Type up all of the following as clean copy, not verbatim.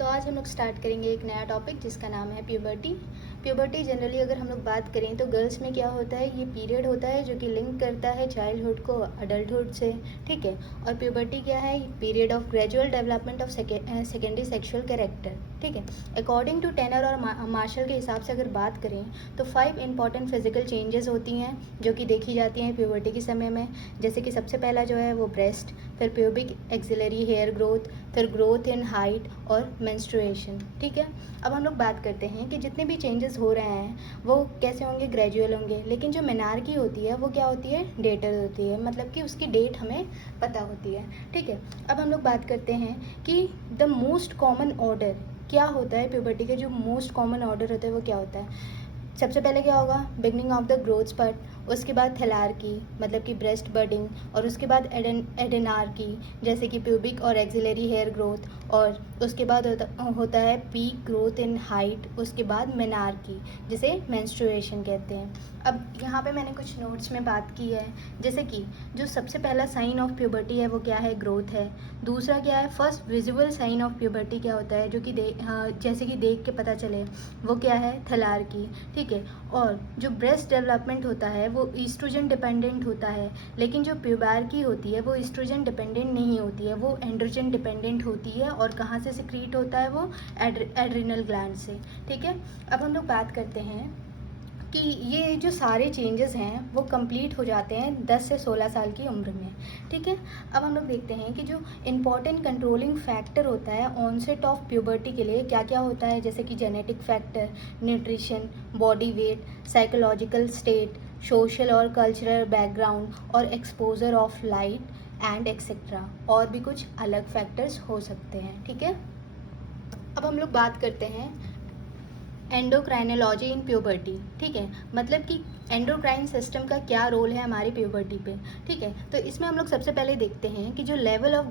तो आज हम लोग स्टार्ट करेंगे एक नया टॉपिक जिसका नाम है प्यूबर्टी। प्यूबर्टी जनरली अगर हम लोग बात करें तो गर्ल्स में क्या होता है, ये पीरियड होता है जो कि लिंक करता है चाइल्डहुड को अडल्टहुड से, ठीक है। और प्यूबर्टी क्या है, period of gradual development of secondary sexual character, ठीक है। अकॉर्डिंग टू टेनर और मार्शल के हिसाब से अगर बात करें तो 5 इंपॉर्टेंट फिजिकल चेंजेस होती हैं जो कि देखी जाती हैं प्यूबर्टी के समय में। जैसे कि सबसे पहला जो है वो ब्रेस्ट, फिर प्यूबिक एक्सिलरी हेयर ग्रोथ, फिर ग्रोथ इन हाइट और मेंस्ट्रुएशन, ठीक है। अब हम लोग बात करते हैं कि जितने भी चेंजेस हो रहे हैं वो कैसे होंगे, ग्रेजुअल होंगे। लेकिन जो मेनार्की होती है वो क्या होती है, डेटेड होती है, मतलब कि उसकी डेट हमें पता होती है, ठीक है। अब हम लोग बात करते हैं कि द मोस्ट कॉमन ऑर्डर क्या होता है प्यूबर्टी के, जो मोस्ट कॉमन ऑर्डर होता है वो क्या होता है। सबसे पहले क्या होगा, beginning of the growth spurt, उसके बाद थैलार्की मतलब कि ब्रेस्ट बर्डिंग, और उसके बाद एडेनार्की जैसे कि प्यूबिक और एक्सिलरी हेयर ग्रोथ, और उसके बाद होता है पीक ग्रोथ इन हाइट, उसके बाद मेनार्की जिसे मेंस्ट्रुएशन कहते हैं। अब यहाँ पे मैंने कुछ नोट्स में बात की है, जैसे कि जो सबसे पहला साइन ऑफ प्यूबर्टी है वो क्या है, ग्रोथ है। दूसरा क्या है, first visible sign of puberty क्या होता है जो कि जैसे कि देख के पता चले, वो क्या है, थैलार्की, ठीक है। और जो ब्रेस्ट डेवलपमेंट होता है वो ईस्ट्रोजन डिपेंडेंट होता है, लेकिन जो प्यूबार्की होती है वो ईस्ट्रोजन डिपेंडेंट नहीं होती है, वो एंड्रोजन डिपेंडेंट होती है। और कहाँ से सिक्रीट होता है वो, एड्रिनल ग्लैंड से, ठीक है। अब हम लोग बात करते हैं कि ये जो सारे चेंजेस हैं वो कंप्लीट हो जाते हैं 10 से 16 साल की उम्र में, ठीक है। अब हम लोग देखते हैं कि जो इम्पॉर्टेंट कंट्रोलिंग फैक्टर होता है ऑनसेट ऑफ प्यूबर्टी के लिए क्या क्या होता है, जैसे कि genetic factor, nutrition, body weight, psychological state, social और कल्चरल बैकग्राउंड, और exposure of light and etcetera, और भी कुछ अलग फैक्टर्स हो सकते हैं, ठीक है। अब हम लोग बात करते हैं एंडोक्राइनोलॉजी इन प्यूबर्टी, ठीक है। मतलब कि एंडोक्राइन सिस्टम का क्या रोल है हमारी प्यूबर्टी पे, ठीक है। तो इसमें हम लोग सबसे पहले देखते हैं कि जो लेवल ऑफ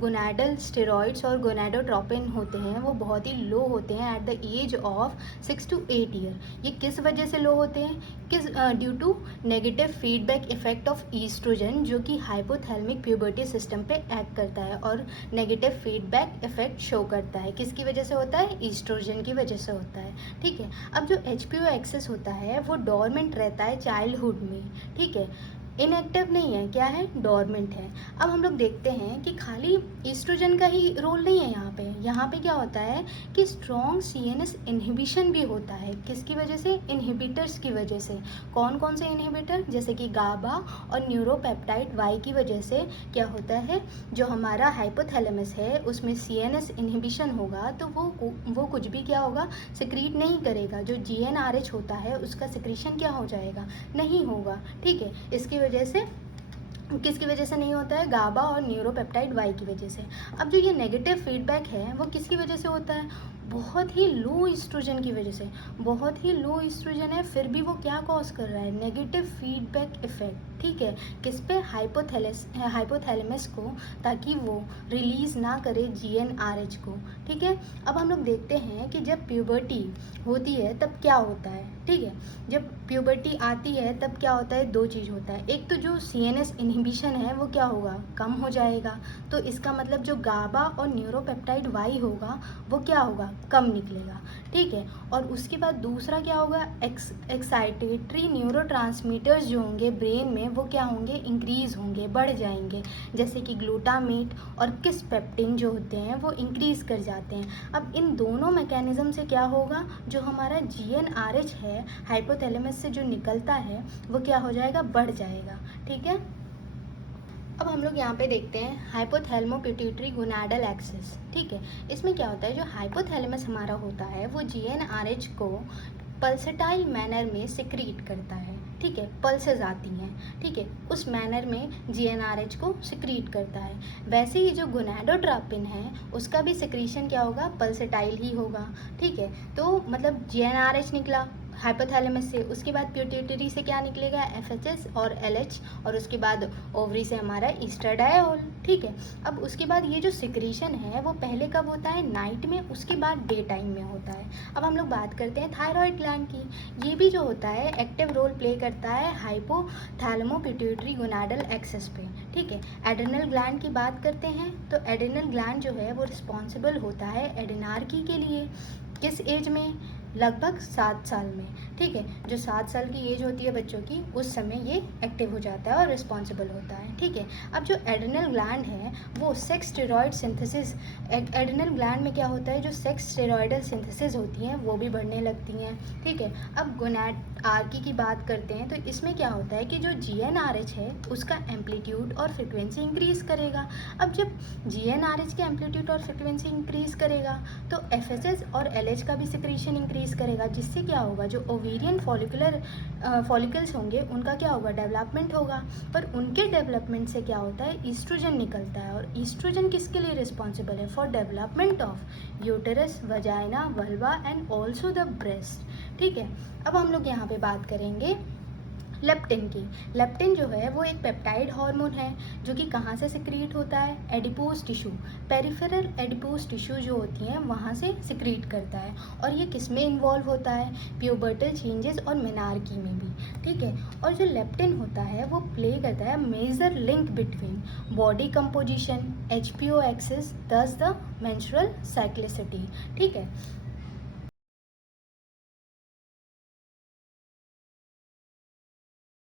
गोनाडल स्टेरॉइड्स और गोनाडोट्रोपिन होते हैं वो बहुत ही लो होते हैं at the age of 6 to 8 year. ये किस वजह से लो होते हैं, due to negative feedback effect of estrogen जो कि हाइपोथैलेमिक प्यूबर्टी सिस्टम पे एक्ट करता है, और नेगेटिव फीडबैक इफेक्ट शो करता है। किसकी वजह से होता है, ईस्ट्रोजन की वजह से होता है, ठीक है। अब जो HPO एक्सेस होता है वो डोरमेंट रहता है चाइल्डहुड में, ठीक है, इनएक्टिव नहीं है, क्या है, डोरमेंट है। अब हम लोग देखते हैं कि खाली ईस्ट्रोजन का ही रोल नहीं है यहाँ पे क्या होता है कि स्ट्रॉन्ग CNS इनहिबिशन भी होता है। किसकी वजह से, इनहिबिटर्स की वजह से। कौन कौन से इनहिबिटर, जैसे कि गाबा और न्यूरोपेप्टाइड वाई की वजह से क्या होता है, जो हमारा हाइपोथैलेमस है उसमें CNS इनहिबिशन होगा तो वो कुछ भी क्या होगा, सिक्रीट नहीं करेगा। जो GnRH होता है उसका सिक्रीशन क्या हो जाएगा, नहीं होगा, ठीक है। इसकी वजह से, किसकी वजह से नहीं होता है, गाबा और न्यूरोपेप्टाइड वाई की वजह से। अब जो ये नेगेटिव फीडबैक है वो किसकी वजह से होता है, बहुत ही लो ईस्ट्रोजन की वजह से। बहुत ही लो ईस्ट्रोजन है फिर भी वो क्या कॉज कर रहा है, नेगेटिव फीडबैक इफेक्ट, ठीक है। किस पे, हाइपोथैलेमस को, ताकि वो रिलीज ना करे GnRH को, ठीक है। अब हम लोग देखते हैं कि जब प्यूबर्टी होती है तब क्या होता है, ठीक है। जब प्यूबर्टी आती है तब क्या होता है, दो चीज़ होता है। एक तो जो CNS इनहिबिशन है वो क्या होगा, कम हो जाएगा, तो इसका मतलब जो गाबा और न्यूरोपेप्टाइड वाई होगा वो क्या होगा, कम निकलेगा, ठीक है। और उसके बाद दूसरा क्या होगा, एक्साइटेटरी न्यूरोट्रांसमीटर्स जो होंगे ब्रेन में वो क्या होंगे, इंक्रीज होंगे, बढ़ जाएंगे, जैसे कि ग्लूटामेट और किस पेप्टिन जो होते हैं वो इंक्रीज कर जाते हैं। अब इन दोनों मैकेनिज्म से क्या होगा, जो हमारा GnRH है हाइपोथैलेमस से जो निकलता है वो क्या हो जाएगा, बढ़ जाएगा, ठीक है। अब हम लोग यहाँ पे देखते हैं हाइपोथैलेमो पिट्यूटरी गोनाडल एक्सिस, ठीक है। इसमें क्या होता है, जो हाइपोथैलेमस हमारा होता है वो GnRH को पल्सेटाइल मैनर में सिक्रीट करता है, ठीक है। पल्सेस आती हैं, ठीक है, उस मैनर में GnRH को सिक्रीट करता है। वैसे ही जो गोनाडोट्रोपिन है उसका भी सिक्रीशन क्या होगा, पल्सेटाइल ही होगा, ठीक है। तो मतलब GnRH निकला, हाइपोथैलेमस से, उसके बाद पिट्यूटरी से क्या निकलेगा, एफएचएस और एलएच, और उसके बाद ओवरी से हमारा ईस्ट्राडायोल। ठीक है, अब उसके बाद ये जो सिक्रीशन है वो पहले कब होता है, नाइट में, उसके बाद डे टाइम में होता है। अब हम लोग बात करते हैं थायराइड ग्लैंड की। ये भी जो होता है एक्टिव रोल प्ले करता है हाइपोथैलेमो पिट्यूटरी गोनाडल एक्सेस पे। ठीक है, एड्रिनल ग्लैंड की बात करते हैं तो एड्रिनल ग्लैंड जो है वो रिस्पॉन्सिबल होता है एडिनार्की के लिए। किस एज में, लगभग 7 साल में। ठीक है, जो 7 साल की एज होती है बच्चों की, उस समय ये एक्टिव हो जाता है और रिस्पॉन्सिबल होता है। ठीक है, अब जो एड्रिनल ग्लैंड है वो sex steroid synthesis, adrenal gland में क्या होता है, जो सेक्स स्टेरॉयडल सिंथेसिस होती हैं वो भी बढ़ने लगती हैं। ठीक है, अब गोनाडार्की की बात करते हैं तो इसमें क्या होता है कि जो GnRH है उसका एम्पलीट्यूड और फ्रिक्वेंसी इंक्रीज़ करेगा। अब जब GnRH के एम्पलीट्यूड और फ्रिक्वेंसी इंक्रीज़ करेगा तो FSH और LH का भी सिक्रीशन इंक्रीज़ करेगा, जिससे क्या होगा, जो ओवेरियन फॉलिकल्स होंगे उनका क्या होगा, डेवलपमेंट होगा। पर उनके डेवलपमेंट से क्या होता है, ईस्ट्रोजन निकलता है, और ईस्ट्रोजन किसके लिए रिस्पॉन्सिबल है, for development of uterus, vagina, vulva and also the breast. ठीक है, अब हम लोग यहाँ पे बात करेंगे लेप्टिन की। लेप्टिन जो है वो एक पेप्टाइड हार्मोन है जो कि कहाँ से सिक्रीट होता है, adipose tissue, peripheral adipose tissue जो होती हैं वहाँ से सिक्रीट करता है। और ये किस में इन्वॉल्व होता है, प्यूबर्टल चेंजेस और मेनार्की में भी। ठीक है, और जो लेप्टिन होता है वो प्ले करता है major link between body composition, HPO axis, thus the menstrual cyclicity. ठीक है,